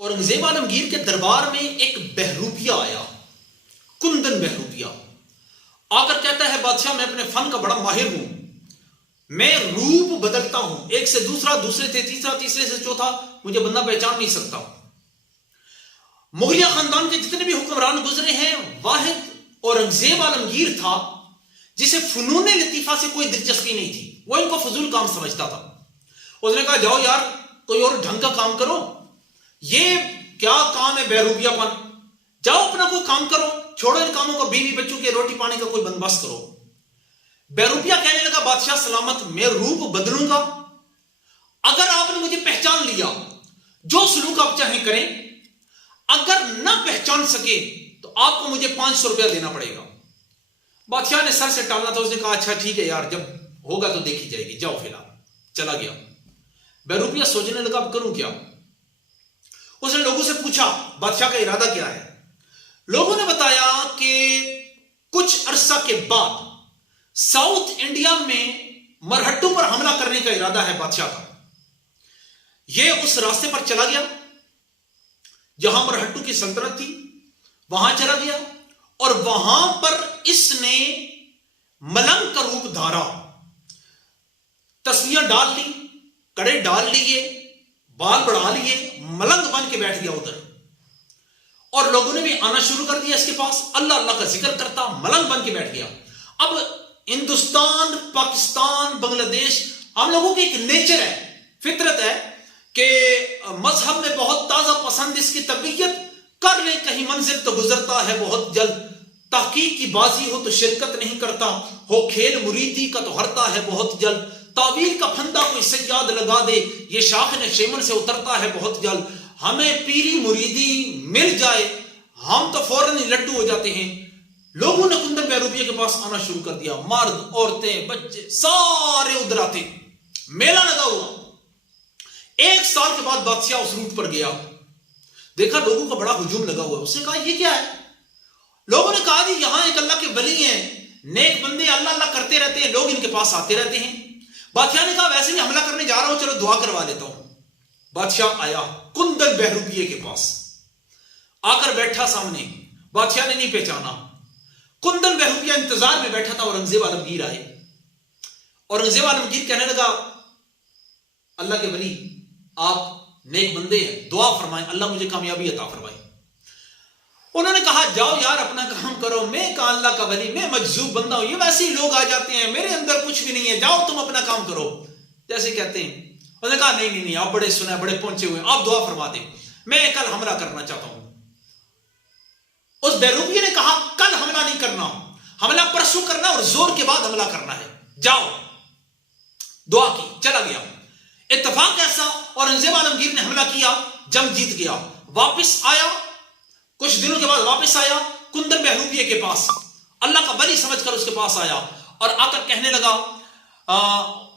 औरंगजेब आलमगीर के दरबार में एक बहरूपिया आया, कुंदन बहरूपिया। आकर कहता है, बादशाह मैं अपने फन का बड़ा माहिर हूं, मैं रूप बदलता हूं, एक से दूसरा, दूसरे से तीसरा, तीसरे से चौथा, मुझे बंदा पहचान नहीं सकता। मुगलिया खानदान के जितने भी हुक्मरान गुजरे हैं, वाहिद औरंगजेब आलमगीर था जिसे फनून लतीफा से कोई दिलचस्पी नहीं थी, वो इनको फजूल काम समझता था। उसने कहा, जाओ यार कोई और ढंग का काम करो, ये क्या काम है बहरूपियापन, जाओ अपना कोई काम करो, छोड़ो इन कामों को, बीवी बच्चों के रोटी पानी का कोई बंदोबस्त करो। बहरूपिया कहने लगा, बादशाह सलामत, मैं रूप बदलूंगा, अगर आपने मुझे पहचान लिया जो सलूक आप चाहें करें, अगर ना पहचान सके तो आपको मुझे 500 रुपया देना पड़ेगा। बादशाह ने सर से टालना था, उसने कहा अच्छा ठीक है यार, जब होगा तो देखी जाएगी, जाओ फिलहाल। चला गया। बहरूपिया सोचने लगा अब करूं क्या। उसने लोगों से पूछा बादशाह का इरादा क्या है। लोगों ने बताया कि कुछ अरसा के बाद साउथ इंडिया में मरहट्टू पर हमला करने का इरादा है बादशाह का। यह उस रास्ते पर चला गया जहां मरहट्टू की सल्तनत थी, वहां चला गया और वहां पर इसने मलंग का रूप धारा, तस्वीरें डाल ली, कड़े डाल लिए, बाल बढ़ा लिए, मलंग बन के बैठ गया उधर। और लोगों ने भी आना शुरू कर दिया इसके पास, अल्लाह अल्लाह का जिक्र करता, मलंग बन के बैठ गया। अब हिंदुस्तान, पाकिस्तान, बांग्लादेश, हम लोगों की एक नेचर है, फितरत है कि मजहब में बहुत ताजा पसंद, इसकी तबीयत कर ले कहीं मंजिल तो गुजरता है बहुत जल्द, तहकीक की बाजी हो तो शिरकत नहीं करता, हो खेल मुरीदी का तो हरता है बहुत जल्द, तावील का फंदा कोई सज्जाद लगा दे, ये शाख ने शेमन से उतरता है बहुत जल्द, हमें पीरी मुरीदी मिल जाए हम तो फौरन ही लट्टू हो जाते हैं। लोगों ने कुंदन बहरूपिया के पास आना शुरू कर दिया, मर्द, औरतें, बच्चे सारे उधर आते, मेला लगा हुआ। एक साल के बाद बादशाह उस रूट पर गया, देखा लोगों का बड़ा हुजूम लगा हुआ। उसने कहा ये क्या है। लोगों ने कहा कि यहां एक अल्लाह के वली हैं, नेक बंदे अल्लाह अल्लाह करते रहते हैं, लोग इनके पास आते रहते हैं। बादशाह ने कहा वैसे भी हमला करने जा रहा हूं, चलो दुआ करवा लेता हूं। बादशाह आया कुंदन बहरूपिये के पास, आकर बैठा सामने। बादशाह ने नहीं पहचाना। कुंदन बहरूपिया इंतजार में बैठा था, औरंगजेब आलमगीर आए। औरंगजेब आलमगीर कहने लगा, अल्लाह के वली आप नेक बंदे हैं, दुआ फरमाएं, अल्लाह मुझे कामयाबी अता फरमाए। उन्होंने कहा जाओ यार अपना काम करो, मैं का अल्लाह का वली, मैं मजजूब बंदा हूं, ये वैसे ही लोग आ जाते हैं, मेरे अंदर कुछ भी नहीं है, जाओ तुम अपना काम करो, जैसे कहते हैं। उन्होंने कहा नहीं नहीं नहीं, आप बड़े सुने, बड़े पहुंचे हुए, आप दुआ फरमा दें, मैं कल हमला करना चाहता हूं। उस बहरूपिये ने कहा कल हमला नहीं करना, हमला परसों करना और जोर के बाद हमला करना है, जाओ। दुआ की, चला गया। इत्तेफाक ऐसा औरंगजेब आलमगीर ने हमला किया, जंग जीत गया, वापस आया, कुछ दिनों के बाद वापस आया कुंदन बहरूपिये के पास, अल्लाह का वली समझकर उसके पास आया और आकर कहने लगा,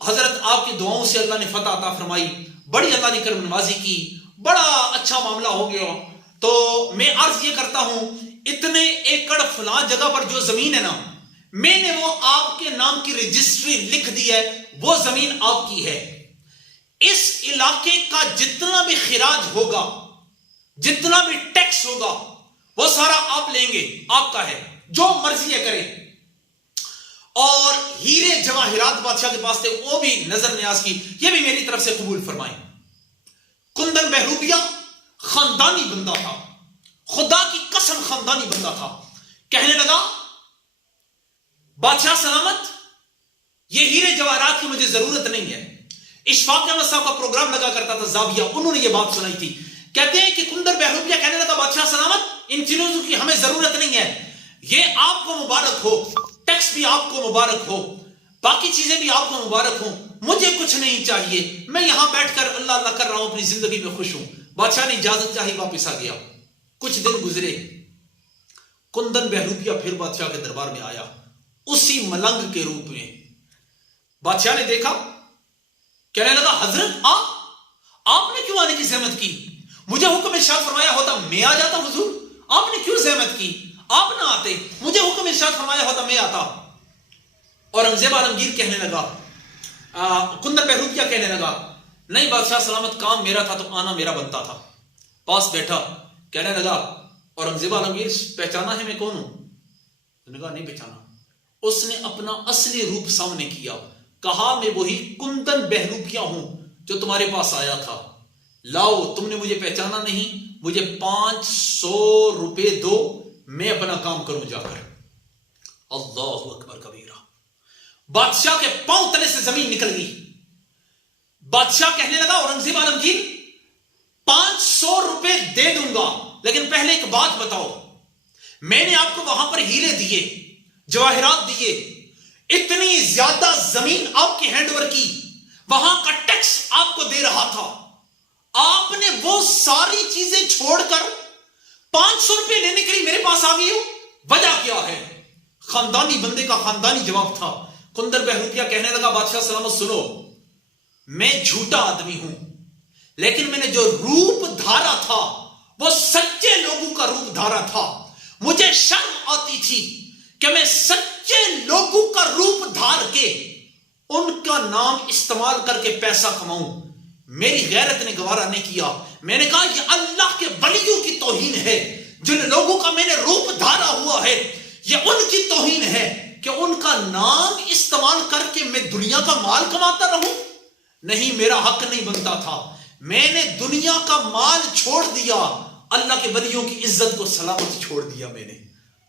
हजरत आपकी दुआओं से अल्लाह ने फतह अता फरमाई, बड़ी अल्लाह ने करम नवाजी की, बड़ा अच्छा मामला हो गया, तो मैं अर्ज ये करता हूं, इतने एकड़ फलां जगह पर जो जमीन है ना, मैंने वो आपके नाम की रजिस्ट्री लिख दी है, वो जमीन आपकी है, इस इलाके का जितना भी खिराज होगा, जितना भी टैक्स होगा, वो सारा आप लेंगे, आपका है, जो मर्जी है करें। और हीरे जवाहिरात बादशाह के पास थे, वो भी नजर न्याज की, ये भी मेरी तरफ से कबूल फरमाएं। कुंदन बहरूपिया खानदानी बंदा था, खुदा की कसम खानदानी बंदा था। कहने लगा बादशाह सलामत, ये हीरे जवाहरात की मुझे जरूरत नहीं है। इशफाक अहमद साहब का प्रोग्राम लगा करता था जाविया, उन्होंने ये बात सुनाई थी। कहते हैं कि कुंदन बहरूपिया कहने लगा बादशाह सलामत, इन चीजों की हमें जरूरत नहीं है, ये आपको मुबारक हो, टैक्स भी आपको मुबारक हो, बाकी चीजें भी आपको मुबारक हो, मुझे कुछ नहीं चाहिए, मैं यहां बैठकर अल्लाह अल्लाह कर रहा हूं, अपनी जिंदगी में खुश हूं। बादशाह ने इजाजत चाही, वापस आ गया। कुछ दिन गुजरे, कुंदन बहरूपिया फिर बादशाह के दरबार में आया, उसी मलंग के रूप में। बादशाह ने देखा, कहने लगा हजरत आपने क्यों आने की जहमत की, मुझे हुक्म इरशाद फरमाया होता मैं आ जाता, हुजूर आपने क्यों जहमत की, आप ना आते, मुझे हुक्म इरशाद फरमाया होता मैं आता। औरंगजेब आलमगीर कहने लगा, कुंदन बहरूपिया कहने लगा, नहीं बादशाह सलामत, काम मेरा था तो आना मेरा बनता था। پاس بیٹھا، کہنے لگا اورنگزیب عالمگیر پہچانا ہے میں کون ہوں؟ اس نے کہا نہیں پہچانا۔ اس نے اپنا اصلی روپ سامنے کیا، کہا میں وہی کندن بہروپیہ ہوں جو تمہارے پاس آیا تھا، لاؤ تم نے مجھے پہچانا نہیں، مجھے 500 روپے دو، میں اپنا کام کروں جا کر۔ اللہ اکبر کبیرہ۔ بادشاہ کے پاؤں تلے سے زمین نکل گئی۔ بادشاہ کہنے لگا اورنگزیب عالمگیر 500 روپے دے دوں گا، لیکن پہلے ایک بات بتاؤ، میں نے آپ کو وہاں پر ہیرے دیے، جواہرات دیے، اتنی زیادہ زمین آپ کے ہینڈ اوور کی، وہاں کا ٹیکس آپ کو دے رہا تھا، آپ نے وہ ساری چیزیں چھوڑ کر 500 روپے لینے کے لیے میرے پاس آ گئی ہو، وجہ کیا ہے؟ خاندانی بندے کا خاندانی جواب تھا۔ کندر بہروپیہ کہنے لگا بادشاہ سلامت سنو، میں جھوٹا آدمی ہوں، لیکن میں نے جو روپ دھارا تھا وہ سچے لوگوں کا روپ دھارا تھا۔ مجھے شرم آتی تھی کہ میں سچے لوگوں کا روپ دھار کے ان کا نام استعمال کر کے پیسہ کماؤں۔ میری غیرت نے گوارا نہیں کیا۔ میں نے کہا یہ اللہ کے ولیوں کی توہین ہے، جن لوگوں کا میں نے روپ دھارا ہوا ہے یہ ان کی توہین ہے کہ ان کا نام استعمال کر کے میں دنیا کا مال کماتا رہوں۔ نہیں، میرا حق نہیں بنتا تھا، میں نے دنیا کا مال چھوڑ دیا، اللہ کے ولیوں کی عزت کو سلامت چھوڑ دیا میں نے۔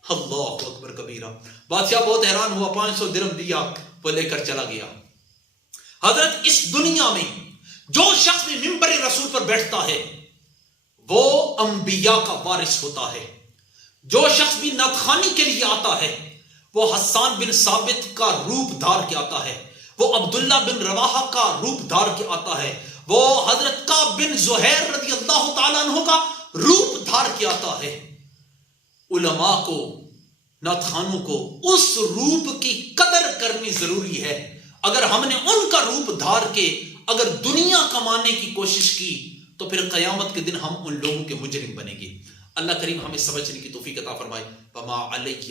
اللہ اکبر کبیرہ۔ بادشاہ بہت حیران ہوا، 500 درہم دیا، وہ لے کر چلا گیا۔ حضرت اس دنیا میں جو شخص بھی منبر رسول پر بیٹھتا ہے وہ انبیاء کا وارث ہوتا ہے۔ جو شخص بھی نعت خوانی کے لیے آتا ہے وہ حسان بن ثابت کا روپ دھار کے آتا ہے، وہ عبداللہ بن رواحہ کا روپ دھار کے آتا ہے، وہ حضرت کعب بن زہیر رضی اللہ تعالیٰ عنہ کا روپ دھار کے آتا ہے۔ علماء کو، نعت خوانوں کو اس روپ کی قدر کرنی ضروری ہے۔ اگر ہم نے ان کا روپ دھار کے اگر دنیا کمانے کی کوشش کی تو پھر قیامت کے دن ہم ان لوگوں کے مجرم بنیں گے۔ اللہ کریم ہمیں سمجھنے کی توفیق عطا فرمائے۔ وما علیہ